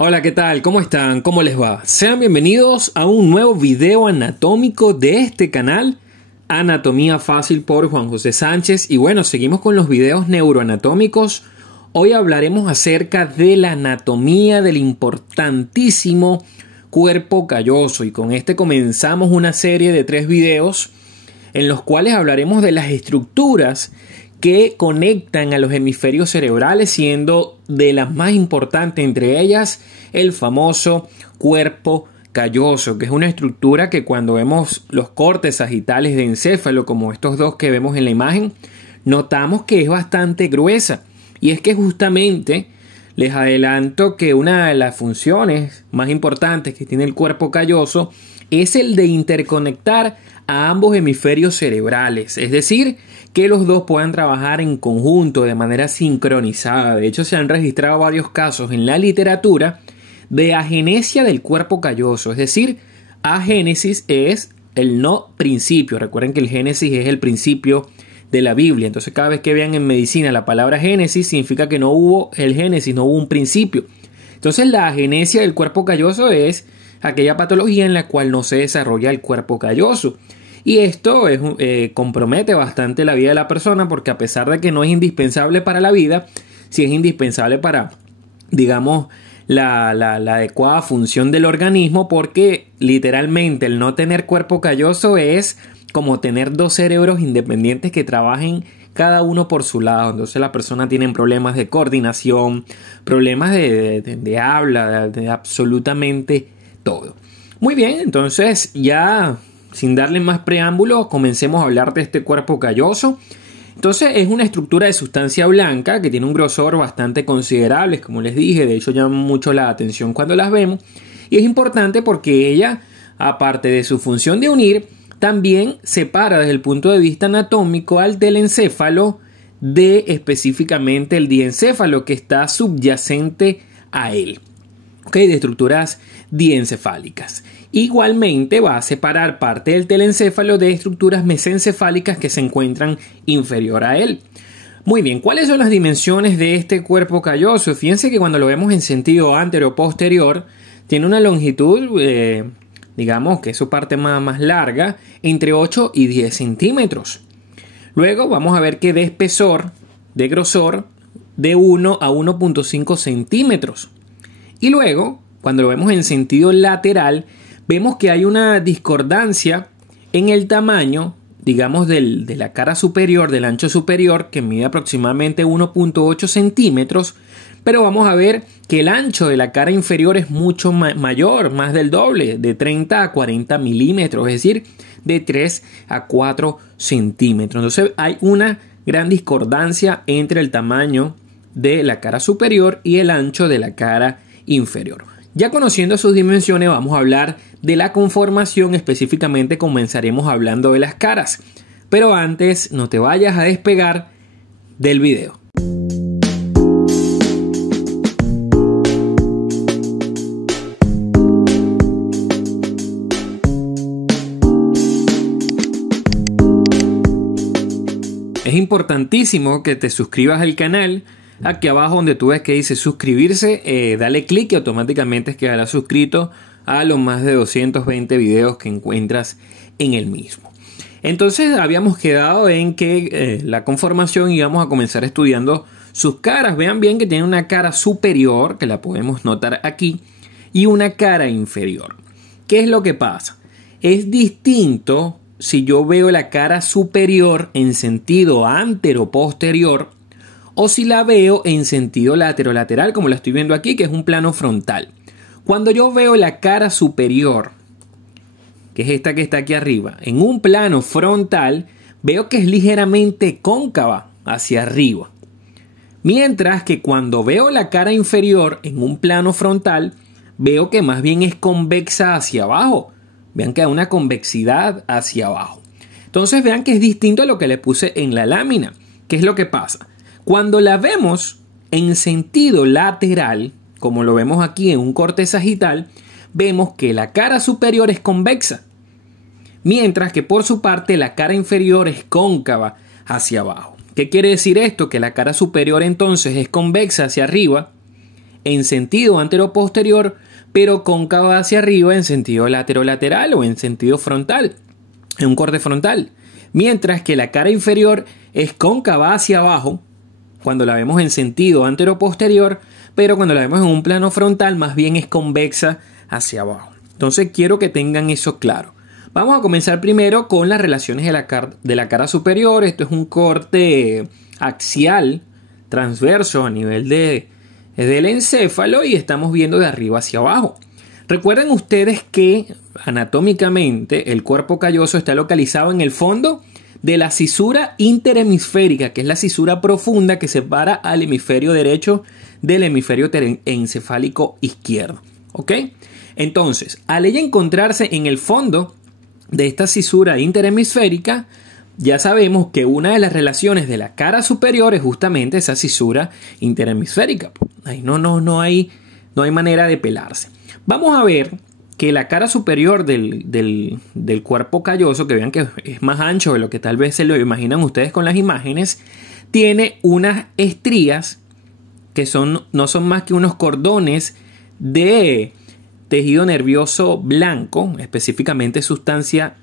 Hola, ¿qué tal? ¿Cómo están? ¿Cómo les va? Sean bienvenidos a un nuevo video anatómico de este canal, Anatomía Fácil por Juan José Sánchez. Y bueno, seguimos con los videos neuroanatómicos. Hoy hablaremos acerca de la anatomía del importantísimo cuerpo calloso. Y con este comenzamos una serie de 3 videos en los cuales hablaremos de las estructuras que conectan a los hemisferios cerebrales, siendo de las más importantes entre ellas el famoso cuerpo calloso, que es una estructura que cuando vemos los cortes sagitales de encéfalo, como estos dos que vemos en la imagen, notamos que es bastante gruesa. Y es que justamente les adelanto que una de las funciones más importantes que tiene el cuerpo calloso es el de interconectar a ambos hemisferios cerebrales, es decir, que los dos puedan trabajar en conjunto de manera sincronizada. De hecho, se han registrado varios casos en la literatura de agenesia del cuerpo calloso, es decir, agénesis es el no principio. Recuerden que el génesis es el principio de la Biblia. Entonces, cada vez que vean en medicina la palabra génesis, significa que no hubo el génesis, no hubo un principio. Entonces, la agenesia del cuerpo calloso es aquella patología en la cual no se desarrolla el cuerpo calloso. Y esto compromete bastante la vida de la persona, porque a pesar de que no es indispensable para la vida, sí es indispensable para, digamos, la adecuada función del organismo, porque literalmente el no tener cuerpo calloso es como tener 2 cerebros independientes que trabajen cada uno por su lado. Entonces la persona tiene problemas de coordinación, problemas de habla, de absolutamente todo. Muy bien, entonces ya sin darle más preámbulo, comencemos a hablar de este cuerpo calloso. Entonces es una estructura de sustancia blanca que tiene un grosor bastante considerable, como les dije. De hecho, llama mucho la atención cuando las vemos. Y es importante porque ella, aparte de su función de unir, también separa desde el punto de vista anatómico al telencéfalo de específicamente el diencéfalo que está subyacente a él. De estructuras diencefálicas. Igualmente va a separar parte del telencéfalo de estructuras mesencefálicas que se encuentran inferior a él. Muy bien, ¿cuáles son las dimensiones de este cuerpo calloso? Fíjense que cuando lo vemos en sentido anterior-posterior, tiene una longitud, digamos que es su parte más larga, entre 8 y 10 centímetros. Luego vamos a ver que de espesor, de grosor, de 1 a 1.5 centímetros. Y luego, cuando lo vemos en sentido lateral, vemos que hay una discordancia en el tamaño, digamos, de la cara superior, del ancho superior, que mide aproximadamente 1.8 centímetros, pero vamos a ver que el ancho de la cara inferior es mucho mayor, más del doble, de 30 a 40 milímetros, es decir, de 3 a 4 centímetros. Entonces hay una gran discordancia entre el tamaño de la cara superior y el ancho de la cara inferior. Ya conociendo sus dimensiones, vamos a hablar de la conformación. Específicamente comenzaremos hablando de las caras, pero antes no te vayas a despegar del video. Es importantísimo que te suscribas al canal. Aquí abajo donde tú ves que dice suscribirse, dale clic y automáticamente quedarás suscrito a los más de 220 videos que encuentras en el mismo. Entonces habíamos quedado en que la conformación íbamos a comenzar estudiando sus caras. Vean bien que tiene una cara superior, que la podemos notar aquí, y una cara inferior. ¿Qué es lo que pasa? Es distinto si yo veo la cara superior en sentido antero-posterior o si la veo en sentido lateral, como la estoy viendo aquí, que es un plano frontal. Cuando yo veo la cara superior, que es esta que está aquí arriba, en un plano frontal, veo que es ligeramente cóncava hacia arriba. Mientras que cuando veo la cara inferior en un plano frontal, veo que más bien es convexa hacia abajo. Vean que hay una convexidad hacia abajo. Entonces vean que es distinto a lo que le puse en la lámina. ¿Qué es lo que pasa? Cuando la vemos en sentido lateral, como lo vemos aquí en un corte sagital, vemos que la cara superior es convexa, mientras que por su parte la cara inferior es cóncava hacia abajo. ¿Qué quiere decir esto? Que la cara superior entonces es convexa hacia arriba, en sentido antero-posterior, pero cóncava hacia arriba en sentido lateral o en sentido frontal, en un corte frontal. Mientras que la cara inferior es cóncava hacia abajo cuando la vemos en sentido antero-posterior, pero cuando la vemos en un plano frontal más bien es convexa hacia abajo. Entonces quiero que tengan eso claro. Vamos a comenzar primero con las relaciones de la cara superior. Esto es un corte axial transverso a nivel del encéfalo y estamos viendo de arriba hacia abajo. Recuerden ustedes que anatómicamente el cuerpo calloso está localizado en el fondo de la cisura interhemisférica, que es la cisura profunda que separa al hemisferio derecho del hemisferio encefálico izquierdo. ¿Ok? Entonces, al ella encontrarse en el fondo de esta cisura interhemisférica, ya sabemos que una de las relaciones de la cara superior es justamente esa cisura interhemisférica. Ahí no hay manera de pelarse. Vamos a ver que la cara superior del cuerpo calloso, que vean que es más ancho de lo que tal vez se lo imaginan ustedes con las imágenes, tiene unas estrías que no son más que unos cordones de tejido nervioso blanco, específicamente sustancia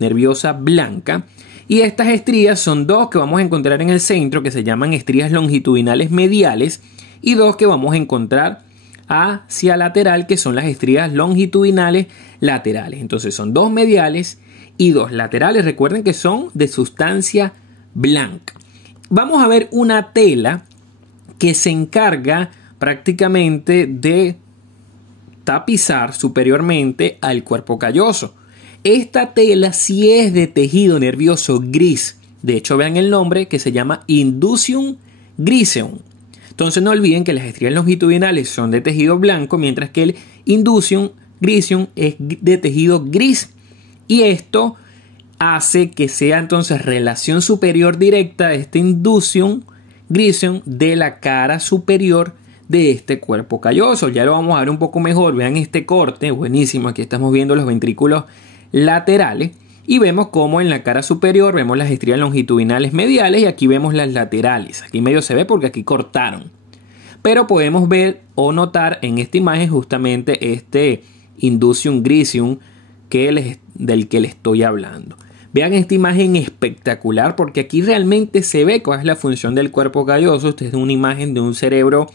nerviosa blanca. Y estas estrías son dos que vamos a encontrar en el centro, que se llaman estrías longitudinales mediales, y dos que vamos a encontrar hacia lateral, que son las estrías longitudinales laterales. Entonces son dos mediales y dos laterales. Recuerden que son de sustancia blanca. Vamos a ver una tela que se encarga prácticamente de tapizar superiormente al cuerpo calloso. Esta tela sí es de tejido nervioso gris. De hecho, vean el nombre, que se llama Indusium griseum. Entonces no olviden que las estrías longitudinales son de tejido blanco, mientras que el Indusium griseum es de tejido gris. Y esto hace que sea entonces relación superior directa de este Indusium griseum de la cara superior de este cuerpo calloso. Ya lo vamos a ver un poco mejor. Vean este corte, buenísimo. Aquí estamos viendo los ventrículos laterales y vemos cómo en la cara superior vemos las estrías longitudinales mediales y aquí vemos las laterales. Aquí medio se ve porque aquí cortaron, pero podemos ver o notar en esta imagen justamente este Indusium griseum del que les estoy hablando. Vean esta imagen espectacular porque aquí realmente se ve cuál es la función del cuerpo calloso. Esta es una imagen de un cerebro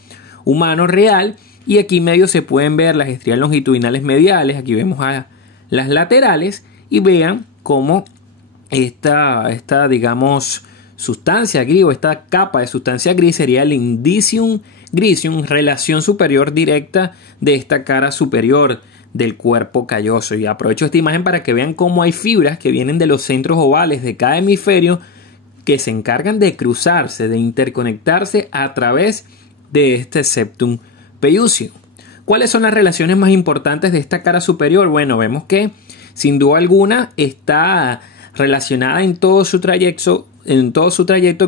humano real y aquí medio se pueden ver las estrías longitudinales mediales. Aquí vemos a las laterales y vean cómo esta digamos sustancia gris o esta capa de sustancia gris sería el Indusium griseum, relación superior directa de esta cara superior del cuerpo calloso. Y aprovecho esta imagen para que vean cómo hay fibras que vienen de los centros ovales de cada hemisferio que se encargan de cruzarse, de interconectarse a través de este septum pellucidum. ¿Cuáles son las relaciones más importantes de esta cara superior? Bueno, vemos que sin duda alguna está relacionada en todo su trayecto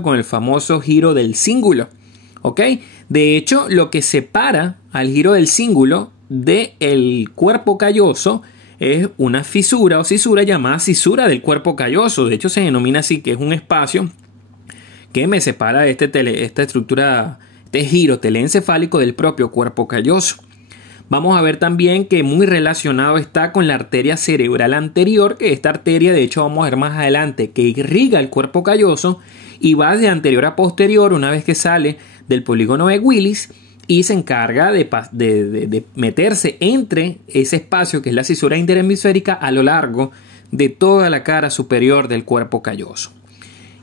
con el famoso giro del cíngulo. ¿Ok? De hecho, lo que separa al giro del cíngulo del cuerpo calloso es una fisura o cisura llamada cisura del cuerpo calloso. De hecho, se denomina así, que es un espacio que me separa de esta estructura, este giro telencefálico del propio cuerpo calloso. Vamos a ver también que muy relacionado está con la arteria cerebral anterior, que esta arteria, de hecho vamos a ver más adelante, que irriga el cuerpo calloso y va de anterior a posterior una vez que sale del polígono de Willis y se encarga de meterse entre ese espacio que es la cisura interhemisférica a lo largo de toda la cara superior del cuerpo calloso.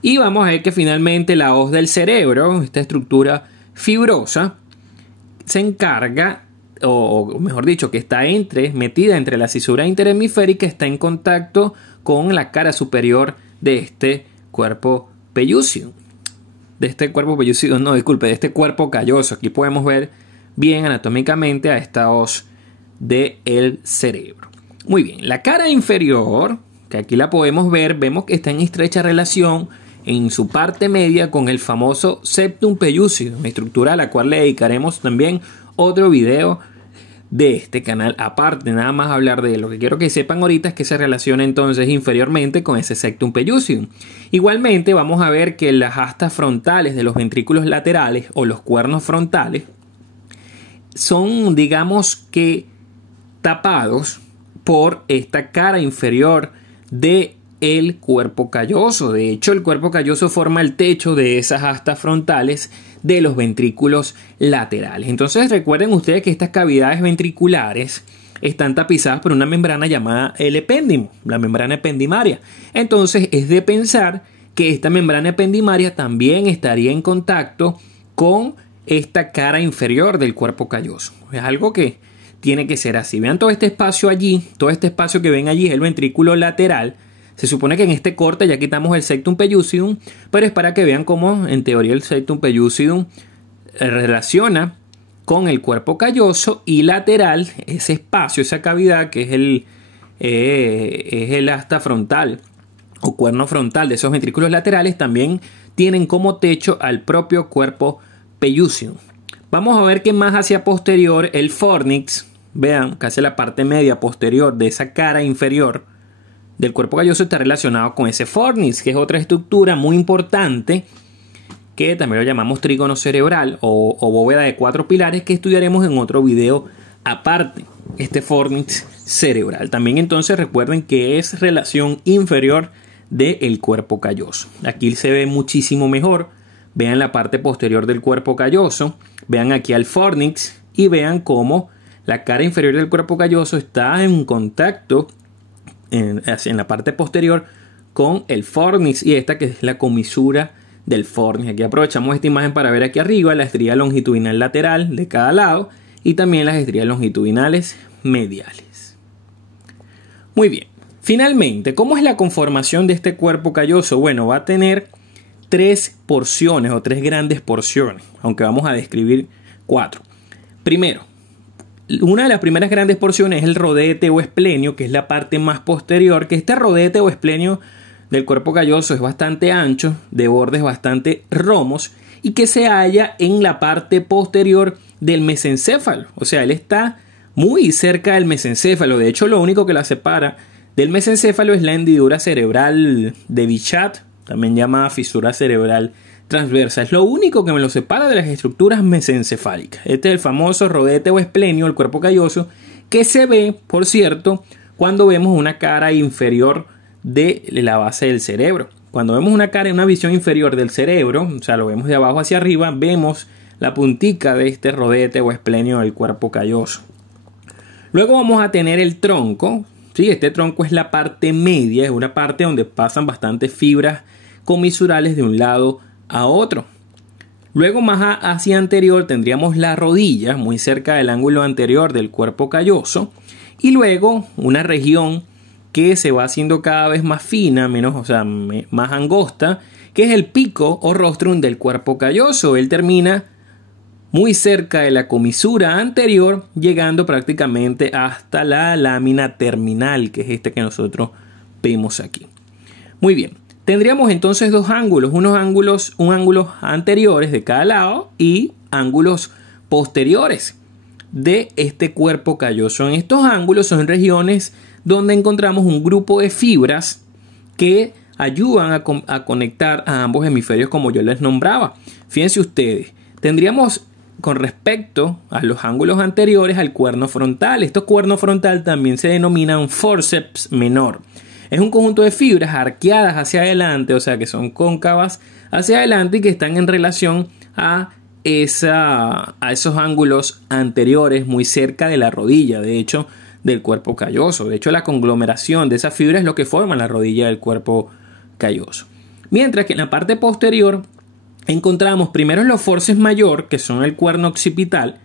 Y vamos a ver que finalmente la hoz del cerebro, esta estructura fibrosa, se encarga, o mejor dicho, que está metida entre la cisura interhemisférica, está en contacto con la cara superior de este cuerpo pellucidum. De este cuerpo calloso. Aquí podemos ver bien anatómicamente a esta hoz del cerebro. Muy bien, la cara inferior, que aquí la podemos ver, vemos que está en estrecha relación en su parte media con el famoso septum pellucidum, estructura a la cual le dedicaremos también otro video de este canal aparte, nada más hablar de él. Lo que quiero que sepan ahorita es que se relaciona entonces inferiormente con ese septum pellucidum. Igualmente vamos a ver que las astas frontales de los ventrículos laterales o los cuernos frontales son, digamos que, tapados por esta cara inferior de el cuerpo calloso. De hecho, el cuerpo calloso forma el techo de esas astas frontales de los ventrículos laterales. Entonces, recuerden ustedes que estas cavidades ventriculares están tapizadas por una membrana llamada el epéndimo, la membrana ependimaria. Entonces, es de pensar que esta membrana ependimaria también estaría en contacto con esta cara inferior del cuerpo calloso. Es algo que tiene que ser así. Vean todo este espacio allí, todo este espacio que ven allí es el ventrículo lateral. Se supone que en este corte ya quitamos el septum pellucidum, pero es para que vean cómo en teoría el septum pellucidum relaciona con el cuerpo calloso, y lateral, ese espacio, esa cavidad que es el asta frontal o cuerno frontal de esos ventrículos laterales, también tienen como techo al propio cuerpo pellucidum. Vamos a ver que más hacia posterior el fornix, vean, casi la parte media posterior de esa cara inferior del cuerpo calloso está relacionado con ese fornix, que es otra estructura muy importante que también lo llamamos trígono cerebral o bóveda de 4 pilares, que estudiaremos en otro video aparte, este fornix cerebral. También entonces recuerden que es relación inferior del cuerpo calloso. Aquí se ve muchísimo mejor. Vean la parte posterior del cuerpo calloso, vean aquí al fornix y vean cómo la cara inferior del cuerpo calloso está en contacto en la parte posterior con el fornix, y esta que es la comisura del fornix. Aquí aprovechamos esta imagen para ver aquí arriba la estría longitudinal lateral de cada lado y también las estrías longitudinales mediales. Muy bien, finalmente, ¿cómo es la conformación de este cuerpo calloso? Bueno, va a tener 3 porciones o 3 grandes porciones, aunque vamos a describir 4. Primero, una de las primeras grandes porciones es el rodete o esplenio, que es la parte más posterior, que este rodete o esplenio del cuerpo calloso es bastante ancho, de bordes bastante romos, y que se halla en la parte posterior del mesencéfalo. O sea, él está muy cerca del mesencéfalo. De hecho, lo único que la separa del mesencéfalo es la hendidura cerebral de Bichat, también llamada fisura cerebral transversa. Es lo único que me lo separa de las estructuras mesencefálicas. Este es el famoso rodete o esplenio, el cuerpo calloso, que se ve, por cierto, cuando vemos una cara inferior de la base del cerebro. Cuando vemos una visión inferior del cerebro, o sea, lo vemos de abajo hacia arriba, vemos la puntica de este rodete o esplenio del cuerpo calloso. Luego vamos a tener el tronco. Sí, este tronco es la parte media, es una parte donde pasan bastantes fibras comisurales de un lado a otro. Luego más hacia anterior tendríamos la rodilla, muy cerca del ángulo anterior del cuerpo calloso, y luego una región que se va haciendo cada vez más fina, más angosta, que es el pico o rostrum del cuerpo calloso. Él termina muy cerca de la comisura anterior, llegando prácticamente hasta la lámina terminal, que es este que nosotros vemos aquí. Muy bien. Tendríamos entonces dos ángulos, un ángulos anteriores de cada lado y ángulos posteriores de este cuerpo calloso. En estos ángulos son regiones donde encontramos un grupo de fibras que ayudan a conectar a ambos hemisferios, como yo les nombraba. Fíjense ustedes, tendríamos con respecto a los ángulos anteriores al cuerno frontal. Este cuerno frontal también se denomina un forceps menor. Es un conjunto de fibras arqueadas hacia adelante, o sea que son cóncavas hacia adelante y que están en relación a esos ángulos anteriores muy cerca de la rodilla, de hecho, del cuerpo calloso. De hecho, la conglomeración de esas fibras es lo que forma la rodilla del cuerpo calloso. Mientras que en la parte posterior encontramos primero los forceps mayor, que son el cuerno occipital.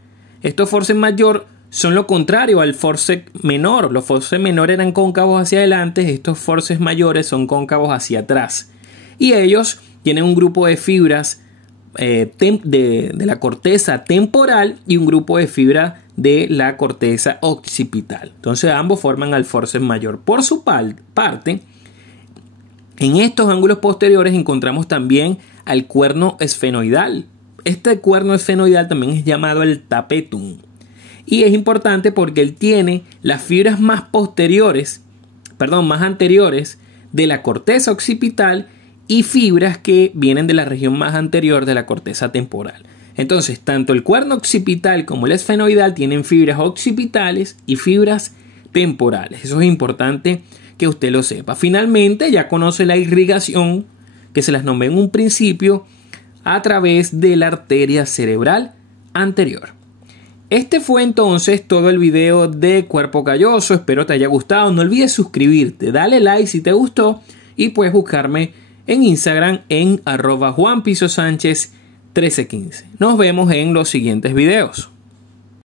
Estos forceps mayor son lo contrario al forceps menor. Los forceps menores eran cóncavos hacia adelante, estos forceps mayores son cóncavos hacia atrás. Y ellos tienen un grupo de fibras de la corteza temporal y un grupo de fibras de la corteza occipital. Entonces ambos forman al forceps mayor. Por su parte, en estos ángulos posteriores encontramos también al cuerno esfenoidal. Este cuerno esfenoidal también es llamado el tapetum. Y es importante porque él tiene las fibras más anteriores de la corteza occipital y fibras que vienen de la región más anterior de la corteza temporal. Entonces, tanto el cuerno occipital como el esfenoidal tienen fibras occipitales y fibras temporales. Eso es importante que usted lo sepa. Finalmente, ya conoce la irrigación que se las nombré en un principio a través de la arteria cerebral anterior. Este fue entonces todo el video de cuerpo calloso. Espero te haya gustado. No olvides suscribirte, dale like si te gustó y puedes buscarme en Instagram en @JuanPisoSánchez1315. Nos vemos en los siguientes videos.